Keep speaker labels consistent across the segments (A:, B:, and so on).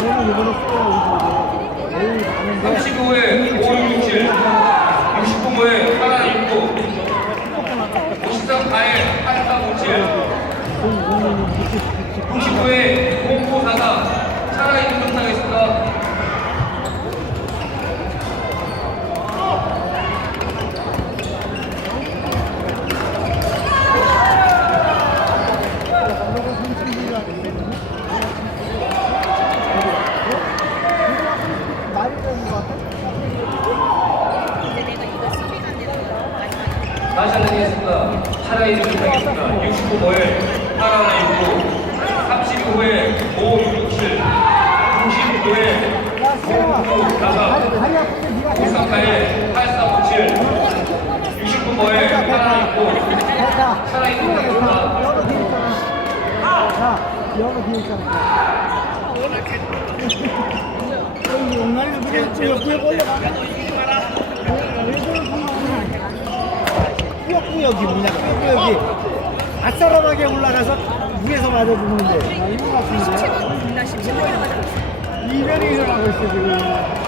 A: 저는 이번에 써야 내용이 많은데.
B: 35회 5667 69회 하나 입고 53 가해 8357 69회 0944 살아있는 분 나가겠습니다. 다시 한번 드리겠습니다. 살아있는 분 나가겠습니다. 69회 하나 입고 35회 5667 69회
A: 야, 세영아.
B: 0944
A: 다리 아픈데 네가 대사.
B: 공상가에 8357 69번에 하나 있고
A: 자,
B: 살아있는 분입니다.
A: 여기 뒤에 있잖아. 여기 옹날이도 그래, 저 옆구에 올려가. 꾸역꾸역이 뭐냐, 꾸역꾸역이. 아싸라하게 올라가서 위에서 맞아주는데. 아, 이거 같은데. 이변이 일어나고 있어, 지금.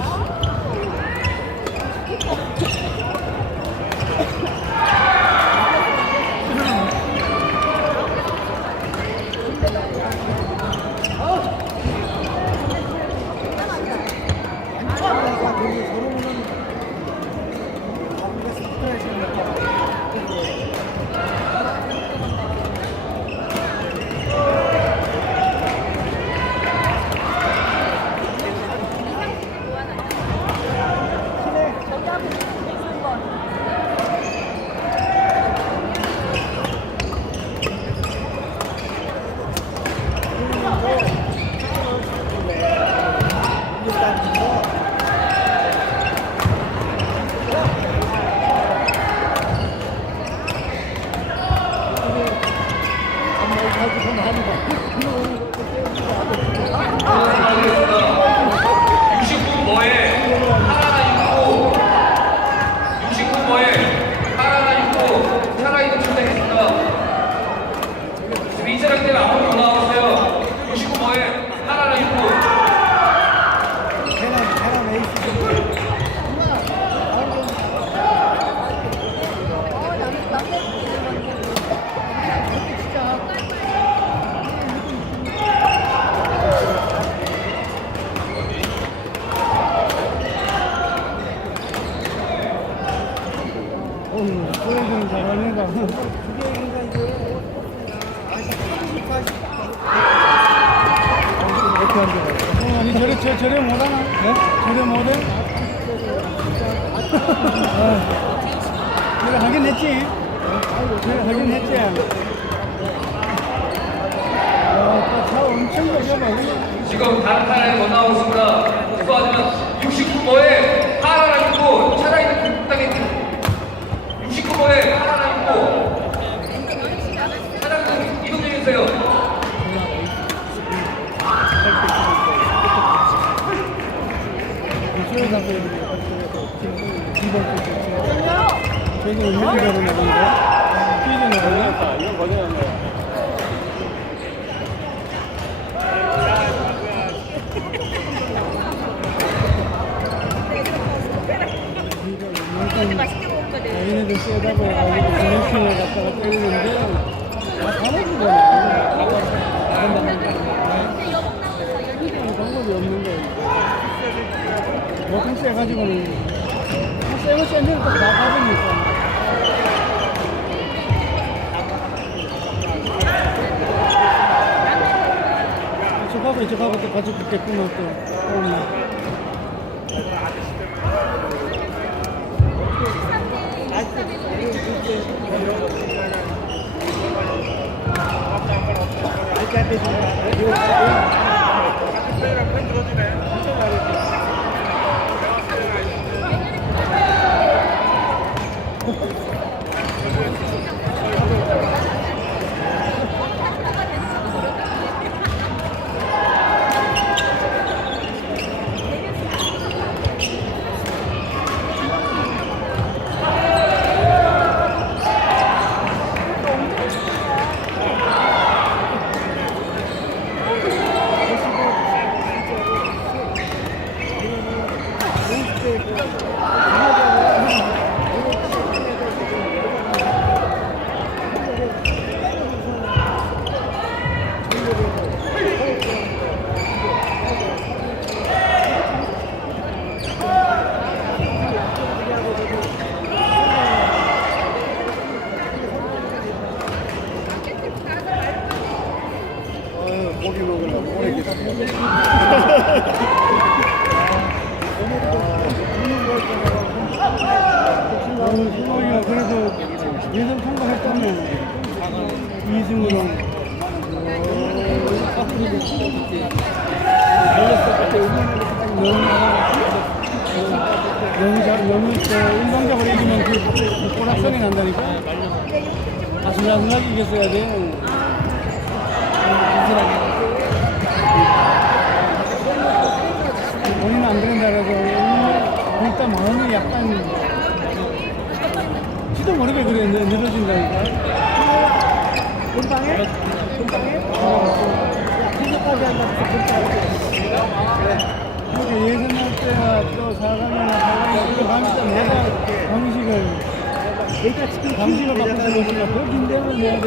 A: 보
C: 지금 다른 나오고 있습니다. 수고하지만 69번에 파라가 있고 차라리 땅에 69번에 파라가 있고 차량은 이동 중이세요.
A: 주 저기 유리가로 나오는데 뛰게 나오네 이건 거짓말 거야 얘네들 쏘다고 해가지고 그네킹을 갖다가 때리는데 다 잘해주잖아 방법이 없는 거예요 보통 세가지고는 세고 센 데는 또다 받으니까 이쪽하고 이쪽하고 또 같이 붙겠구나 또 어. 고 수영이가 그래도 예선 통과했다면 너무 일방적으로 이기면 그 꼬락성이 난다니까 아슬아슬하게 이겼어야 돼 본인은 안 그런다 그래서 일단 마음이 약간 그래 늘- 늘어진다니까 금방에? 금방에? 피자까지 한다고 그렇게 예선 할 때와 또 사강이나 사강이 가면서 내가 방식을 방식을 바꿔서 놓으니까 그 긴장을 내야 다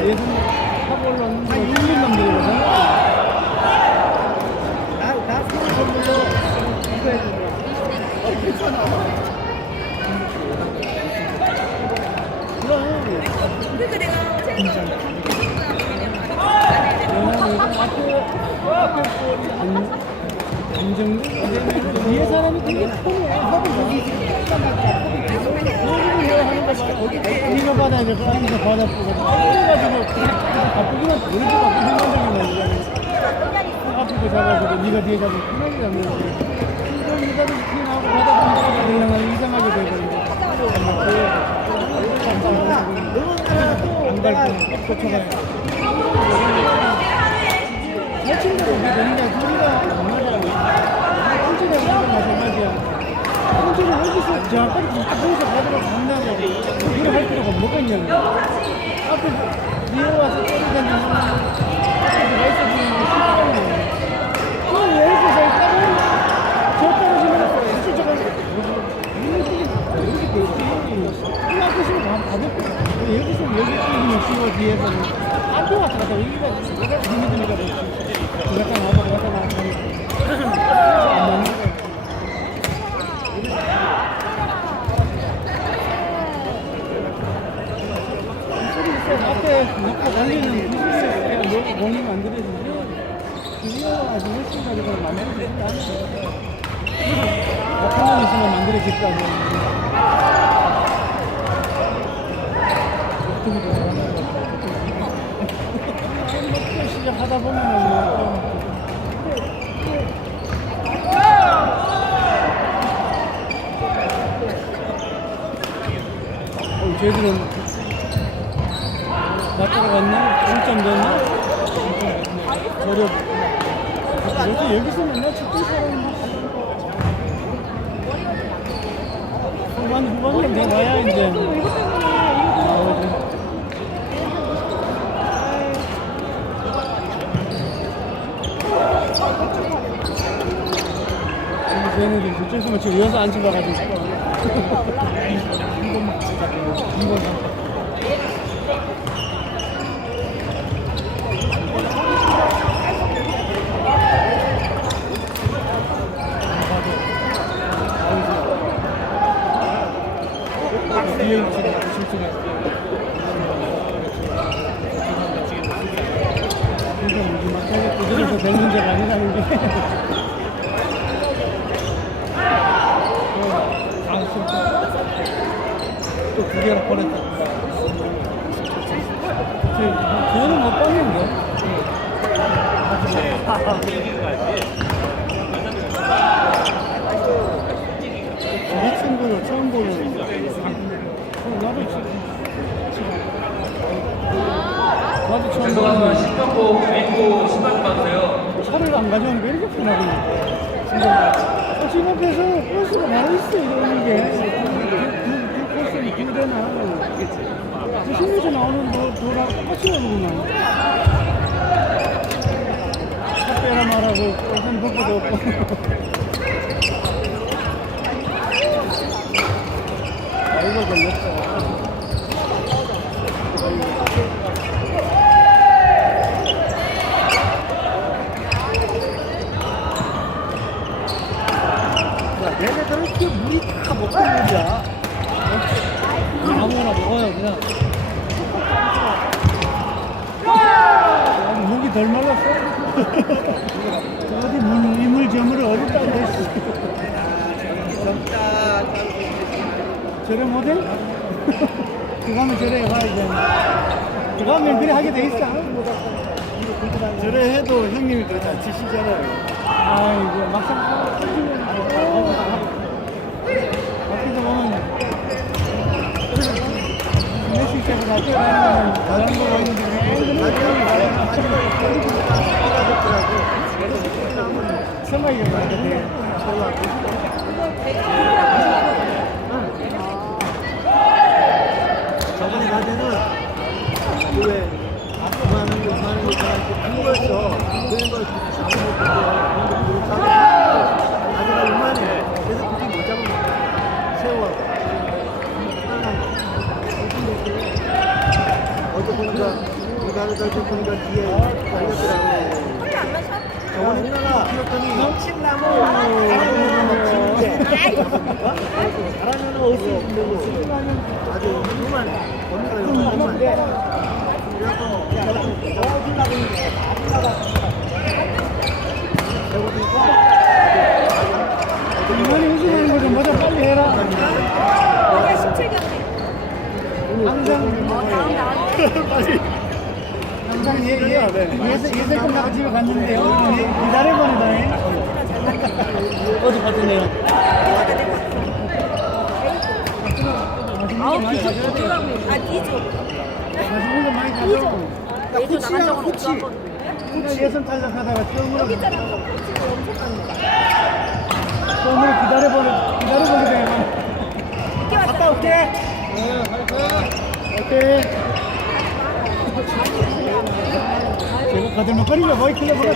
A: 예선하고 올라오는 거 힘든 놈들이거든 나 생일 선물로 이거 해준 거야. 그럼. 왜냐면 앞에, 앞에 볼이 안, 안정돼. 뒤에 사람이 되게 편해. 허리 여기 여기를 하는 거 봐. 이거 받아, 이제 빨리서 받아보고. 그래가지고, 바쁘기만 이렇게 바쁜 생각이 나지. 앞으로 잡아주고 네가 뒤에 잡고 편하게 잡는 이거 네가 뒤에 나오고 가다 보니까 그냥 이상하게 되거든요 안 밟고 내 친구가 우리 그러니까 둘이가 안 맞아 혼자가 우리가 마찬가지야 혼자는 여기서 저 앞까지 거기서 가다가 간다고 그걸 할 필요가 뭐가 있냐고 뒤에 와서 여기 앞에 왔다 갔다 여기가 내가 힘이 드니까 그렇지 갔다 나와 원래 먹고 관리는 있어요. 몸이 만들어지면 그게 아주 훨씬 가지고 만들어지겠다. 한번 있으면 만들어 하다 보면은 어, 쟤들은 나 따라갔나? 1점 됐나? 저렴. 여기, 여기서 맨날 축구 사람 후반, 후반에 내가야 이제. 나오지. 쟤네들 저쪽에서만 지금 여기서 앉혀봐가지고. 이건 진짜, 이건 지금 실수가 그러니까 이제 될 문제가 아니라는 게 또두 개나 보냈다. 그거는 못 봤는데. 우리 친구는 처음 보는 나도 지금. 나도 처음 보는
C: 신병복 입고 신발 좀 봐주세요.
A: 차를 안 가져오면 왜 이렇게 편하고 앞에서 버스가 많이 있어 이러는 게 그, 버스는 길대나 시내에서 나오는 도, 도랑 똑같이 오는구만 차 빼라 말하고 버스는 버스도 없고 걸렸어 야, 얘네들은 그 물이 다 먹고 있는 거야. 아무거나 먹어요, 그냥. 야, 목이 덜 말랐어? 어디 물, 이물 저물을 어디다 냈어? 저래 못해? 그거 하면 저래 해봐야지. 그거 하면 그래 하게 돼 있어.
B: 저래 해도 형님이 더 잘 치시잖아요.
A: 아이고 막상 앞에서 보면 메시 때보다 다른 거 생각이 나는데
B: 저번에 그 왜 그만한 거 그만한 거 이렇게 한거였어. 그런 걸 잡고 먹고 아내가 이만해. 그래서 그게 못 잡으면 세워. 어제 보니까 우리 가르쳐 줄 보니까 뒤에 달렸더라고. 누나가 키웠더니 씹나무 잘하 면 잘하면 올수 있는 거 아주 그만 언니가 이러면 그래갖고 야 너도 어디나 보니까
A: 이번에 우승하는 거좀 뭐좀 빨리 해라 항상 항상 얘, 얘, 예세, 예세 끝나고 집에 갔는데 오늘 얘 기다려보내다 어디 갔더네요
D: 아, 이주.
A: 맛있는 거 많이. 가져오고
D: 이주 나간 적은 없어. 한 번.
A: 그러니까 예선 탈락하다가 처음으로
D: 여기 있잖아. 지금 엄청 가는 거.
A: 처음으로 기다려보내 기다려보게 되고
D: 이렇게 왔어.
A: 갔다 올게 오케이 제가 거들먹거리면 뭐 이렇게 먹어